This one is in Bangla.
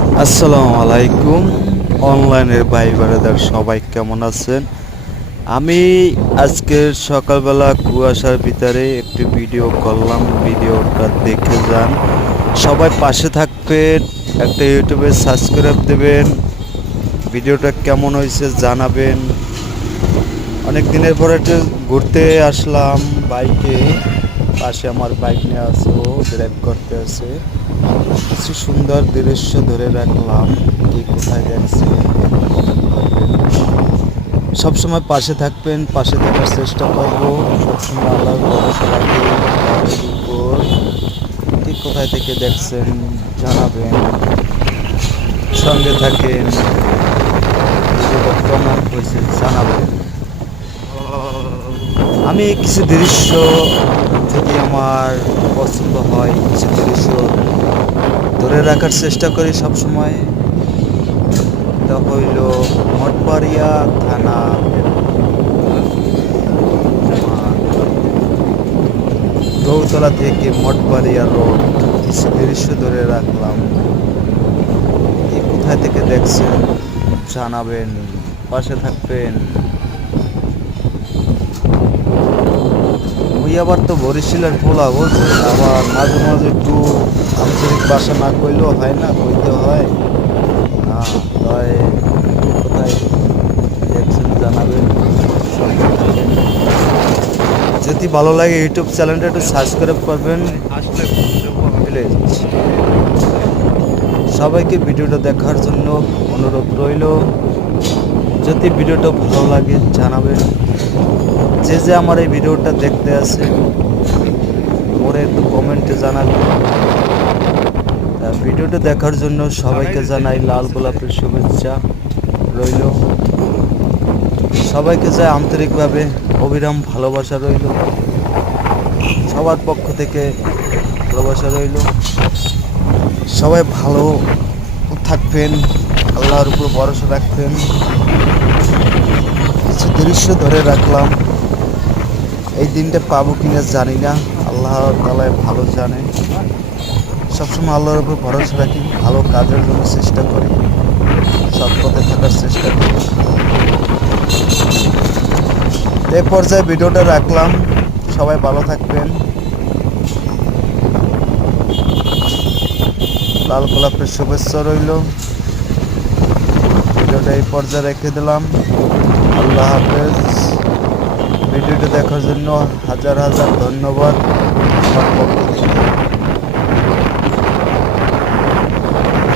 আসসালামু আলাইকুম। অনলাইনের ভাই ব্রাদার সবাই কেমন আছেন? আমি আজকের সকালবেলা কুয়াশার ভিতরে একটি ভিডিও করলাম, ভিডিওটা দেখে যান। সবাই পাশে থাকবেন, একটা ইউটিউবে সাবস্ক্রাইব দেবেন, ভিডিওটা কেমন হয়েছে জানাবেন। অনেক দিনের পর একটু ঘুরতে আসলাম বাইকে, পাশে আমার বাইক নিয়ে আছে, ও ড্রাইভ করতে আছে। কিছু সুন্দর দৃশ্য ধরে রাখলাম, কি কোথায় দেখছে কমেন্ট করবেন। সবসময় পাশে থাকবেন, পাশে থাকার চেষ্টা করব। সবসময় আল্লাহর ভরসা রাখি আল্লাহর উপর। ঠিক কোথায় থেকে দেখছেন জানাবেন, সঙ্গে থাকেন, ভিডিওটা কেমন হয়েছে জানাবেন। আমি কিছু দৃশ্য যদি আমার পছন্দ হয়, কিছু দৃশ্য ধরে রাখার চেষ্টা করি সবসময়। এটা হইল মঠবাড়িয়া থানা, গৌতলা থেকে মঠবাড়িয়া রোড। কিছু দৃশ্য ধরে রাখলাম, কি কোথায় থেকে দেখছেন জানাবেন, পাশে থাকবেন। ওই আবার তো বরিশালের পোলা বলছে, আবার মাঝে মাঝে একটু আঞ্চলিক ভাষা না কইলেও হয় না, কইতে হয়। তাই কোথায় দেখছেন জানাবেন, সঙ্গে থাকেন। যদি ভালো লাগে ইউটিউব চ্যানেলটা একটু সাবস্ক্রাইব করবেন প্লিজ। সবাইকে ভিডিওটা দেখার জন্য অনুরোধ রইল। যদি ভিডিওটা ভালো লাগে জানাবেন। যে যে আমার এই ভিডিওটা দেখতে আছে ওরা একটু কমেন্টে জানাবেন। ভিডিওটা দেখার জন্য সবাইকে জানাই লাল গোলাপের শুভেচ্ছা রইল। সবাইকে যায় আন্তরিকভাবে অবিরাম ভালোবাসা রইল, সবার পক্ষ থেকে ভালোবাসা রইল। সবাই ভালো থাকবেন, আল্লাহর উপর ভরসা রাখবেন। কিছু দৃশ্য ধরে রাখলাম, এই দিনটা পাবো কিনা জানি না, আল্লাহ তাআলাই ভালো জানে। সবসময় আল্লাহর উপর ভরসা রাখি, ভালো কাজের জন্য চেষ্টা করি, সৎ পথে থাকার চেষ্টা করি। এই পর্যায়ে ভিডিওটা রাখলাম, সবাই ভালো থাকবেন। লাল গোলাপের শুভেচ্ছা রইল। ভিডিওটা এই পর্যায়ে রেখে দিলাম। আল্লাহ হাফেজ। ভিডিওটা দেখার জন্য হাজার হাজার ধন্যবাদ আমার পক্ষ থেকে।